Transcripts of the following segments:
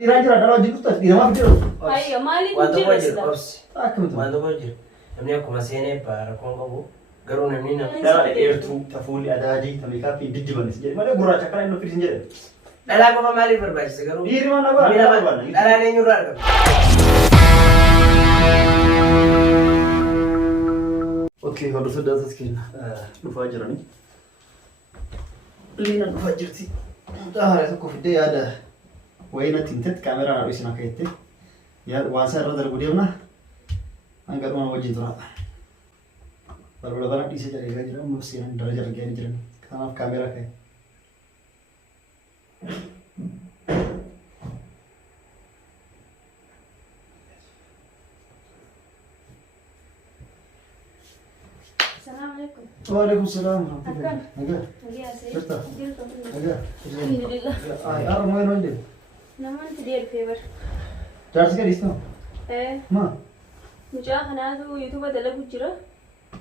Iraanjira dhalaa jirtu as dhiiramaa fi jiru. Ayya maaliif Wanta jira wajjin sila? obsi. Akkamitti? Wanta wajjin. Namni akkuma seenee rakkoon qabu garuu namni nama. Dhalaa dheertuu tafuulli adaadii tamikaa fi diddibanis jedhe malee gurraacha akkana inni ofiisin jedhe. Dhalaa qofa maaliif barbaachisa garuu? Dhiirri waan nama barbaada. Dhalaan eenyurraa argama? Okay, hordoftoota daawwatas keenya dhufaa jiranii. Liina dhufaa jirti. Haala tokko fiddee yaada wayii natti himtetti kaameraan haadhu isin akka jette yaada waan isaa irra darbu deemna hanga dhuma wajjin tura. Balbala bana dhiisee jala eegaa jira ammoo seenan daraja argaa jiran kanaaf kaameraa ka'e. Assalamualaikum. Waalaikumsalam. Akan. Naga. Lagi asal. Cerita. Naga. Alhamdulillah. Ay, arah mau yang lain. Naman tidir fever. Jangan sekali istimewa. Ma. Mucaa kanaatu yuutuuba dalagu jira.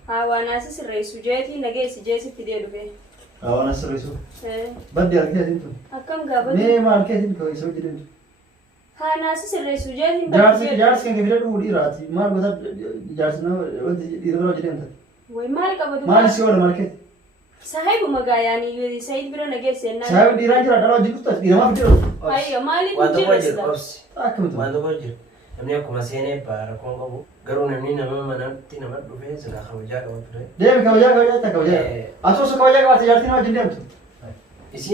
Hawaanaasi sirreessu jeetii nageessi jeesitti deebi'e. Hawaana sirreessu. Badde argee asin tun. Akkam gaafatu. Nee maal keesin koo isa jedhan. Haanaasi sirreessu jeetiin Jaarsi kan kefira dhuu dhiiraati. Maal gosa jaarsi nama wanti dhiira biroo jedhan taate. Way maal qabatu. Maal si oola maal keeti? Saahibu magaayaan Said bira nageesse ennaa. Saahibu dhiiraan jira dhalaa hojii dhuftas dhiiramaa fi jiru. Ayya maaliif Wanta jira wajjin sila? obsi. Akkamitti? Wanta wajjin. Namni akkuma seenee rakkoon qabu garuu namni nama manatti nama dhufee silaa kabajaa qabu ture. Deemi kabajaa kabajaa. Asoosa kabajaa qabaate jaartii nama wajjin deemtu.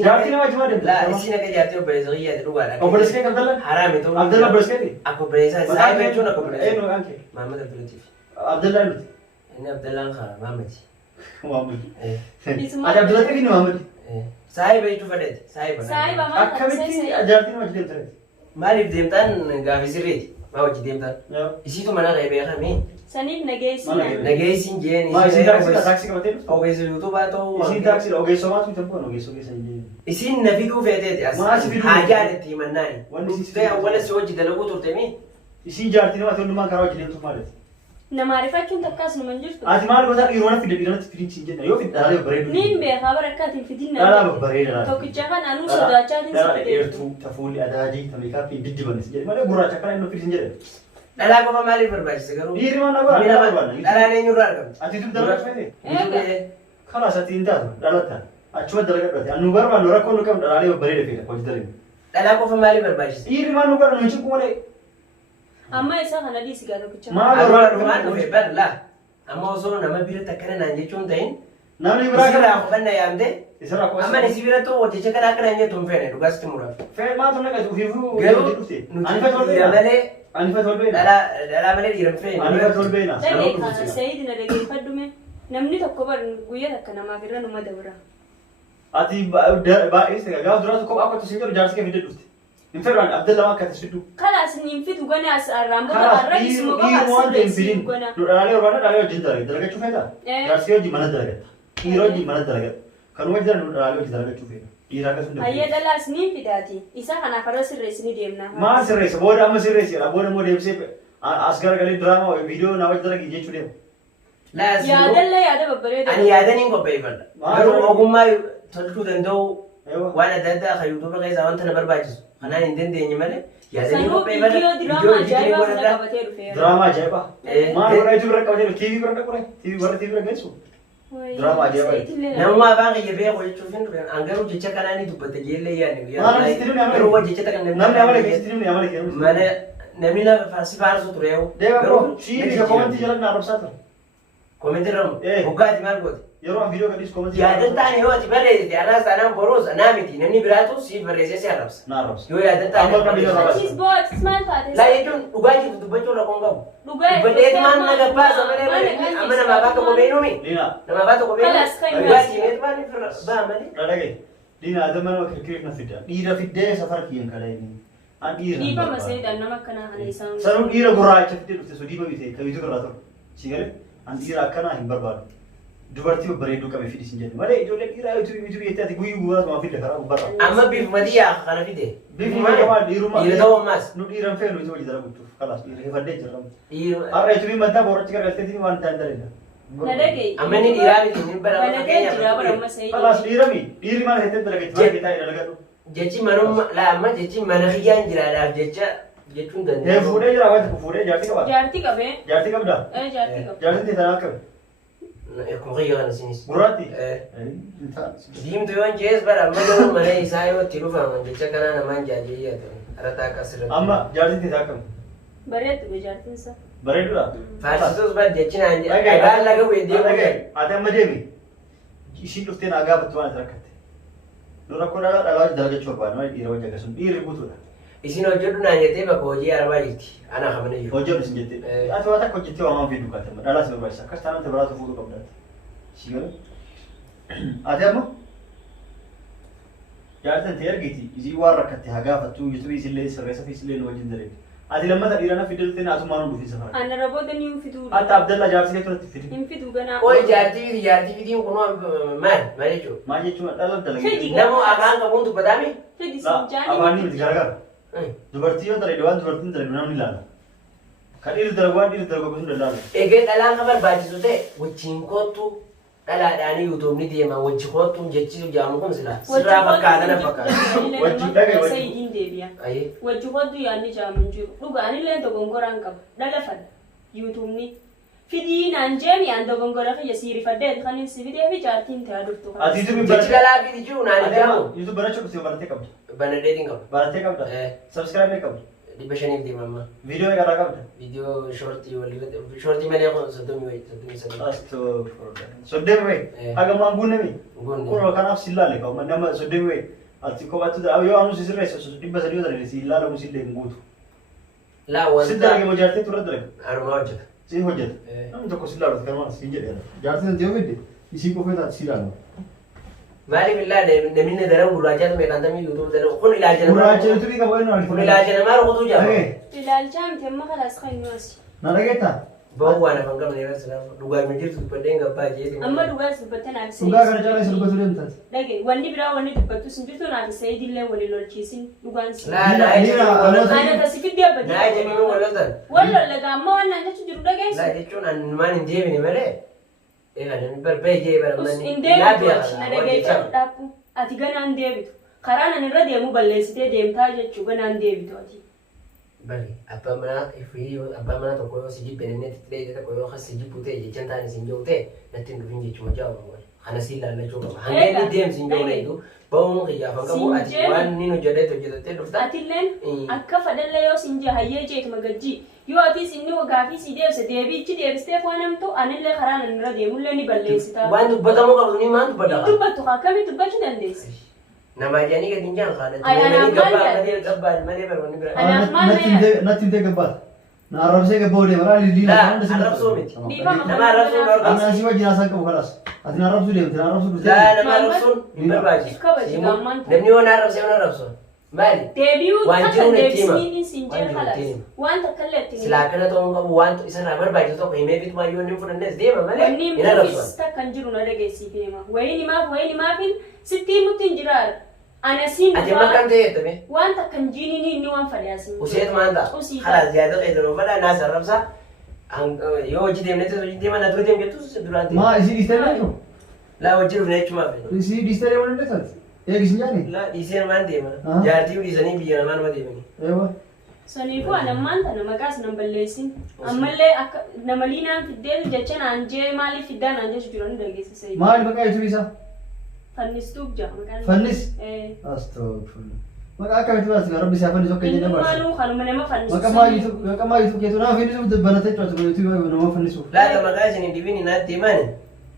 Jaartii nama wajjin deemtu. Laa isiin akka jaartii obboleessa qiyyaate dhugaadha. Obboleessa kee Abdallah? Haraami ta'uu. Abdallah obboleessa keeti? Akka obboleessaa isaa jechuun akka obboleessaa. Eenyu kan kee? Maamad Abdulatiif. Abdallah nuti. Inni Abdallaan kaa Maamadi. Muhammad. Isuma. Ati Abdulatiif inni Muhammad. Saahiba jechuun fadheeti. Saahiba Saahiba. maal Akkamitti jaartii nama wajjin deemtu? Maaliif deemtaan gaafi sirreeti? Maa wajji deemtaan? Isiitu mana ta'e beekamee. Saniif nageessi. Nageessiin jeen. Maa isiin taaksii qabatee? Ogeessu yuutuubaa ta'uu. Isiin taaksii ogeessomaatu hin ta'u ogeessoo keessa hin jiru. Isiin na fiduu feeteeti as. Maal si fiduu? Haajaan itti himannaani. Wanni si Ta'e awwala si wajji dalaguu turte mi? Isiin jaartii nama hundumaa karaa wajjin deemtu maaliiti? Nama ariifachuun takkaas numa hin jirtu. Ati maal gosa dhiirota fidde dhiirota fidinsi hin jenna yoo fidde dhalaa bareedu. Niin beekaa barakkaatiin fidin Dhalaa bareeda. Tokkicha kanaan sodaachaatiin dhalaa dheertuu tafuulli adaadii tamikaa fi diddibanis jedhe malee gurraacha akkana inni ofiisin jedhe. Dhalaa qofa maaliif barbaachisa garuu? Dhiirri waan nama Dhalaan eenyurraa argamti? Ati tun dalagaa fedhe? Kalaas ati hin taatu dhalatta achuma dalagaa dhalatte anu barbaannu rakkoo nu qabnu dhalaalee bareeda fedha hojii dalagaa. Dhalaa qofa maaliif barbaachisa? Dhiirri waan nu godhan nu ciqqu malee. amma isaa kana dhiisi gaa tokkicha. Maal dhufe bal'aa? Amma osoo nama biratti akkana naan jechuun ta'in namni biraa isirraa qofanna yaamte isirraa qofa. amma nisi biratti hojjecha kana akka naan jettu hin feene dhugaasti muraaf. Fee maatu naqatu ofiifuu Garuu dhufte. nuti dhiira malee Ani fa tolbeena. dhalaa malee dhiira hin feene. Ani fa tolbeena. Dhagee kana Sayyid na dhageeffadhume namni tokko bar guyyaa takka namaaf irra numa dabra. Ati baay'ee gaafa duraatu kophaa kottu siin jedhu jaarsi kee fidee dhufte. Hin fedhan Abdallah akka ati fiddu. Kalaas niin fidu gana as arraambota Kalaas arra isuma qofa dhiirri waan ta'e hin asirreessi fidin. gona. Nu dhalaalee barbaada dhalaalee wajjin dalaga. Dalagachuu feeta? Jaarsi wajjin mana dalagata. Dhiira wajjin mana dalagata. Kanuma jira nu dhalaalee wajjin dalagachuu feeta. Dhiira akkasuma Hayyee dhalaas niin fidaati. Isa kanaaf arra sirreessi ni deemna. Maal sirreessa? Booda amma sirreessi. Booda immoo deebisee as garagalee diraamaa viidiyoo naa wajjin dalagi jechuu deema. Yaadallee yaada babbareeda. Ani yaadaniin qopheeffadha. Garuu ogummaa tolchuu danda'u waan adda addaa kan yuutuuba keessaa wanta na barbaachisu. Kanaan hin dandeenye malee yaadanii Sanuu qopheeffadha. viidiyoo diraamaa ajaa'ibaa kana qabatee dhufeera. Diraamaa ajaa'ibaa. Maal godhaa jiru bira qabatee TV bira dhaqure? TV bira TV bira geessu? Diraamaa ajaa'ibaa. Namummaa afaan kiyya beeku jechuuf hin dhufe. Angaruu jecha kanaa ni dubbata jeellee yaadne. Maal asitti Garuu jecha takka namni amala keessatti namni amala keessatti. Mana namni lafa si faarsu ture yoo. Deema bro, shiini ka komantii jala na arrabsaa ture. Komentii ramu. Hoggaati maal goote? Yeroo an viidiyoo gadhiis komantii. Yaadan taane yoo ati barreessite anaas taanaan boroos anaa miti namni biraatu si barreessee si arrabsa. Na arrabsa. Yoo yaadan taane. Amma qabiyyoo arrabsa. Achiis boo'atis maal taate? Laa jechuun dhugaa jirtu dubbachuu rakkoon qabu. Dhugaa Dubbadheeti maan na gabbaasa malee malee amma namaaf akka kopheen uumi. Diina. Namaaf akka kopheen Kalas kan dhugaa siimeetu maaliif ba'a malee. Dhadhage. Diina adama nama kirkiriif na fidda. Dhiira fiddee safara kiyyan kadhanii. An dhiira. Dhiifama Sayyidaan nama akkanaa kana isaan. Sanuu dhiira gurraacha fiddee dhufte so dhiiba bitee kabitu irraa ta'u. Si galee an dhiira akkanaa hin barbaadu. Dubartii babbareedduu qabe fidis hin jedhu malee ijoollee dhiiraa yuutuubii jettee ati guyyuu guuraa sama fidde karaa gubbarraa. Amma biifuma xiyyaa kana fide. Biifuma qamaa dhiirummaa. Dhiira ta'uu ammaas. Nu dhiiran feenu itti hojii dalaguutuuf kalaas dhiira heeffadhee jirramu. Har'a yuutuubii maddaa boorrachi gargalteetiin waan ta'an daleedha. Na dhagee. Amma inni dhiiraa miti inni bara Balatee jira bara amma Sayyid. Kalaas dhiirami dhiirri maal heettee dalagatti maal keetaa dalagadhu. jechi manuma laama jechi mana hiyyaan jiraadhaaf jecha jechuun danda'amu. Fuudhee jira wanti fuudhee jaartii qaba. Jaartii qabee. Jaartii qabda. Jaartii qaba. Jaartiin tanaa qabe. Akkuma hiyyaa kana isinis. Gurraatti. Diimtuu yoon jees bara amma nama mana isaa yoo itti dhufaman jecha kanaa namaan jaajayyaa ta'e. Arataa akkas irratti. Amma jaartiin tanaa qabe. Bareedu jaartiin isaa. Bareedudha. Faarsitus bara jechi naan jedha. Dhagaan laga bu'ee deemu. Ati amma deemi. Ishiin dhuftee naa gaafattu waan ati rakkatte. Nu rakkoo dhalaa dalagachuu barbaadu malee dhiira wajjin akkasuma dhiirri guutuudha. Isin hojjedhu naan jettee bakka hojii arabaa jirti. Ana hamana jiru. Hojjedhu isin jettee. Ati waan akka hojjettee waan fiiduu kaatama. Dhalaa si barbaachisa. Akkas taanaan biraatu fuudhuu qabdaati. Si galu. Ati amma jaartan ta'e argiti. Isii waan rakkatte haa gaafattu. Yuutuubii isillee sirreessa fi isillee nu wajjin dareemi. Ati lammata dhiirana fideltee naatumaan hunduufi safara. Ana raboota ni fiduu. Hatta Abdallaa jaarsi kee turatti fidi. Hin fiduu ganaa. Oi jaartii fidiin kun maal jechuudha? Maal jechuudha dhala dalagee. Namoo afaan qabuun dubbataami? Fidi sinjaanii. Afaanii miti garagara. Dubartii yoo dalagde waan dubartiin dalagdu namni ilaala. Kan dhiirri dalagu waan dhiirri dalagu gosuun danda'amu. Egaa dhalaan kan barbaachisu ta'e wajjin kootu dhalaadhaanii yuutuubni deema wajji kootu jechi jaamu kun sirraa fakkaatana fakkaata. Wajji dhagaye wajji. Sayidiin deebi'a. Wajji kootu yaadni jaamu jiru. Dhugaanillee dogongoraan qaba. Dhala fadha. Yuutuubni. Fidii naan jeemi aan dogongora kiyya siirifadhee kan hin sifidee fi jaartiin ta'aa dhuftu. Ati yuutuubii jechi dhalaa fi jiru naan jaamu. Yuutuub barachuu dhufte baratee qabda. Banadheetiin qaba. Baratee qabda. Subscribe qabda. 500 deema amma. Viidiyoo eegaraa qabda. Viidiyoo shortii malee kun 30 Astagfirullah. Soddemi wayii. Hagamaan guunnemi. Kun kanaaf si ilaale qabu. Nama soddemi wayii. Ati kophaatti yoo anu si sirreessa 300 yoo dalage si ilaalamu si illee hin guutu. Laa wanta. Si dalage moo jaartii turre dalage? Anumaa hojjeta. Si hojjeta. Namni tokko si ilaalu kan si jedheera. Jaartiin ati yoo fidde isii qofee taate si ilaalu. Maaliif illaa namni daran gurraachaa meeqaan tamii yuutuub daran kun ilaalcha namaa. Gurraacha yuutuubii qabu eenyu argina. Kun ilaalcha namaa rukutuu jaaba. Ilaalchaa miti amma kalaas kan nu asi. Na dhageettaa? Bahu waan afaan qabne yeroo silaa dhugaa hin jirtu dubbadheen gabbaa jeeti. Amma dhugaa dubbattan abisee. Dhugaa kana caalaa isa dubbatu deemtaati. Dhage wanni biraa wanni dubbattu sin jirtu naaf sayidillee wali lolchiisin dhugaan si. Ana tasifidde abbati. naa jedhanii wallotan. Wallollaga amma waan naan jechu jiru dhageessu. Laa jechuun anumaan hin deebine malee. Egaa namni barbee jee baramanni. Hin deebitu na dhageeffatu dhaabbu. Ati ganaan deebitu. Karaa nan irra deemu balleessitee deemtaa jechuu ganaan deebitu ati. Bari abbaan manaa ifii abbaan manaa tokko yoo si jibbe inni itti dheedhe tokko yoo si jibbu ta'e jechaan taane siin jiru ta'e natti hin dhufin jechuma jaa'u kana si ilaallachuu qaba. Hanga inni deemsi hin jiru eegu bahuun qiyyaafan qabu ati waan inni hojjetattee dhufta. Atilleen akka fadhallee yoo siin jee hayyee jeetu magajjii yoo ati inni wagaafii si deebise deebiichi deebistee foonamtu anillee karaa nan irra deemullee ni balleessita. Waan dubbatamuu qabdu ni maan dubbata. Dubbattu akkamitti dubbachuu dandeessi? Nama jani gadi hin jaan kaadha. Anaaf malee barbaanni bira. Anaaf maal mee? Natti hintee gabbaata. Na arrabsee gabboo deema. Laa liila. Arrabsoo miti. Nama arrabsoo barbaachisa. Ana si wajjin haasaan qabu kalaas. Ati na arrabsuu deemte na arrabsuu dhufte. Laa nama arrabsuun hin barbaachisu. Namni waan arrabsee waan arrabsoo. Maali? Deebi'uu waan akka jiruun deebisniin siin jee kalaas. Waan takka illee ittiin. Silaa kana ta'uu qabu waan isarraa barbaachisu tokko himee bitu maayyoo inni fudhannees deema malee Wanni hin arrabsu. muufis takka hin jiru na dhageessiif deema. Wayi himaafin sittiin nutti hin jiraara. Ana siin Ati makan ta'e jettame. waan takka hin jiini inni waan fadhaasin. Useet maan ta'a. Kalaas yaada qeedalu fadhaa naas arrabsaa. Yoo hojii deemnee hojii deeman na dura deemu jettus duraan deemu. Maa isii dhiistee deemtu? Laa hojii dhufne jechumaaf. Isii dhiistee deemuu dandeessaati? Eegis hin jaani? Laa dhiiseen maan deema. Jaartii dhiisanii biyya namaa nama deemanii. Eewa. Saniifuu anammaan tana maqaas nan balleessin. Ammallee akka nama liinaan fiddee jecha naan jee maaliif fiddaa naan jechu jiru ni dhageessisa. Maali maqaa yuutuubii isaa? Fannistuuf jaa maqaan. Fannis? Astagfirullah. Maqaa akkamitti baasti rabbi isaa fannisu akka jedhee barsiisa. Maaluu kanuma nama fannisu. Maqaa maa yuutuub keetu nama fannisuuf banatee cuutu yuutuubii nama fannisuuf. Laata maqaa isin dibini naatti himaani.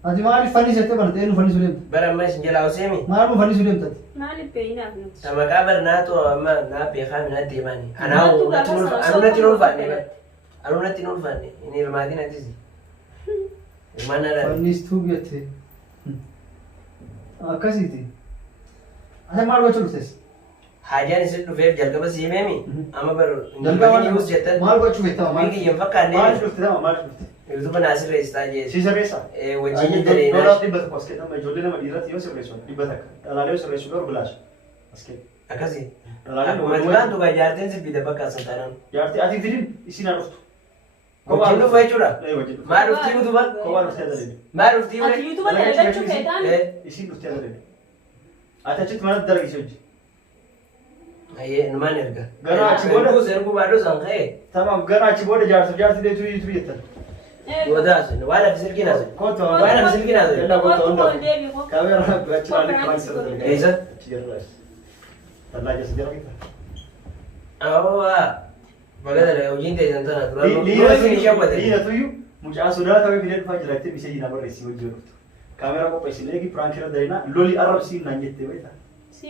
Ati maaliif fannis jettee banatee eenyu fannisuu deemta? Bara amma isin jalaa oseemi. Maaluma fannisuu deemtati? Maaliif beeynaaf nuti? Ta maqaa barnaatoo amma naa beekaa naatti himaani. Anaawu natti hin ulfaanne. Anuu natti hin ulfaanne. Inni hirmaatiin attis. Hirmaannaa dha. Fannistuu jettee. Akkasiiti. Ati maal gochuu dhuftes? Haajaan isin dhufeef jalqaba si himeemi. Amma baru. Jalqaba Yuus jettan. maal gochuu beektama? Wiki hin fakkaanne. Maal dhufte nama maal dhufte? Yuutuuba naa sirreessitaa jee. Si sirreessa? Wajjin Doolaaf daleenaa. dhibba tokko as kennamu ijoollee nama dhiirratti yoo sirreessu dhibba takka. Dhalaalee yoo sirreessu garuu bilaasha. As kenna. Akkasii. Dhalaaleen Matumaan tugaa jaartiin sibbida bakka santaanaan. jaartii ati fidin isin haa dhuftu. Wajjin dhufa jechuudha. Wajjin dhuftu. Maal dhuftii yuutuba? Kophaa dhuftee adeemi. Maal dhuftii Ati ure? yuutuba dalagachuu feetaan? Isin dhuftee adeemi. Ati achitti manatti dalagiisi hojii. Aye, numan erga. Gara achi booda. Ergu baaduu san ka'e. Tamam gara achi booda jaarsi deetu jettan. Wadaas, waan hafi silkinaas. Kootu Waan hafi silkinaas. Yalla kootu Kootu hunda. deebi koo. Kaamera achi laali kan sirrii. Eessa? Achi jirra. Tallaa jasa jira kita. Awwa. Magaalaa hojiin ta'e tana dura. Liina tuyyu mucaa sodaa ta'ee bilee dhufaa jiraatti bisee jina barreessi hojii jirtu. Kaamera qopheessinee ki piraank irra dayna loli arrabsiin naan jettee beektaa.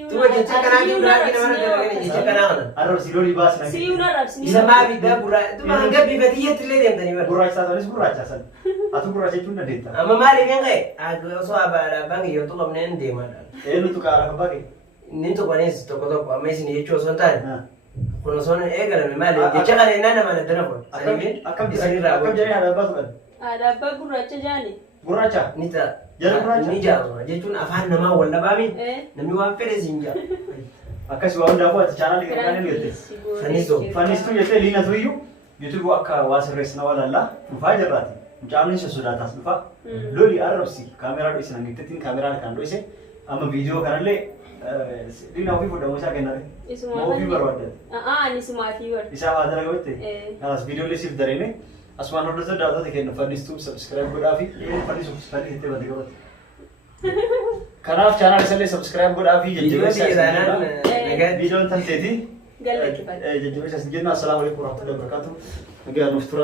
Tuba jecha kanaa jiru raakii nama gargaaranii jecha kanaa kana. Arrabsi loli baas naan Siiyuu na rabsini. Isa maa biddaa gurraacha. Tuba hanga bifatiyyeetti illee deemtanii bara. gurraacha taanis gurraacha san. Atu gurraacha jechuun dandeetta. Amma maaliif hin ka'e? Osoo abbaan kiyyootu qabneen deemaa. Eenyutu kaara kan baaqe? Inni tokkonis tokko amma isin jechuu osoo hin taane. Kun osoo hin eegalame maali? Jecha kana innaan nama naddana kun. Akkam jedhanii haadha abbaa tuqan? Haadha abbaa gurraacha jaani. Gurraacha? Ni ta'a. Jala gurraacha? Ni jaama jechuun afaan namaa wal dhabaami. Namni waan fedhe siin jaa. Akkasii waa hundaafuu ati chaanaalii kan qaqqaanii jette. Fannistu. Fannistuu jettee liina tuyyuu yuutuubii akka waa sirreessina walallaa dhufaa jirraati. Mucaan isa sodaataas dhufaa. Loli arrabsi kaameraa dho'isan hangittettiin kaameraa kan dho'ise amma viidiyoo kanallee liina ofii fudhamu isaa kennare. Isuma ofii barbaadde. Ani isuma fi bar. Isaa waa dalaga jette. Kanas viidiyoolee siif dareene asumaan hordoftoota daawwattoota kenna fannistuu subscribe godhaa fi fannisuuf fannisitee badde qabate. Kanaaf chaanaal isallee subscribe godhaa fi jajjabeessaa viidiyoon tanteeti. Galmeeffadha. Jajjabeessaa jenna. Assalaamu alaikum warahmatullahi wabarakatuh. Nagaa nuuf tura.